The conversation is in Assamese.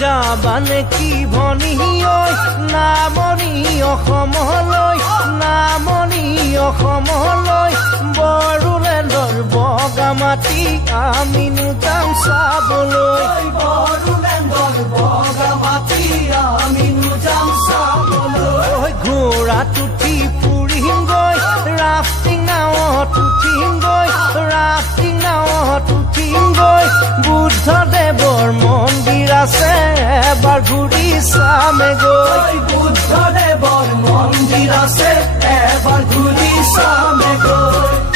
যাবানে কি ভনী ঐ নামনি অসমলৈ নামনি অসমলৈ বড়োলেণ্ডৰ বগা মাটি আমিনো যাম চাবলৈ বড়োলেণ্ডৰ বগা মাটি আমিনো যাম চাবলৈ ঘোঁৰাত উঠি ফুৰিমগৈ ৰাফটিং নাৱত উঠিমগৈ ৰাফটিং নাৱত উঠিমগৈ বুদ্ধদেৱৰ মন্দিৰ আছে এবাৰ ঘূৰি চামেগৈ বুদ্ধদেৱৰ মন্দিৰ আছে এবাৰ ঘূৰি চামেগৈ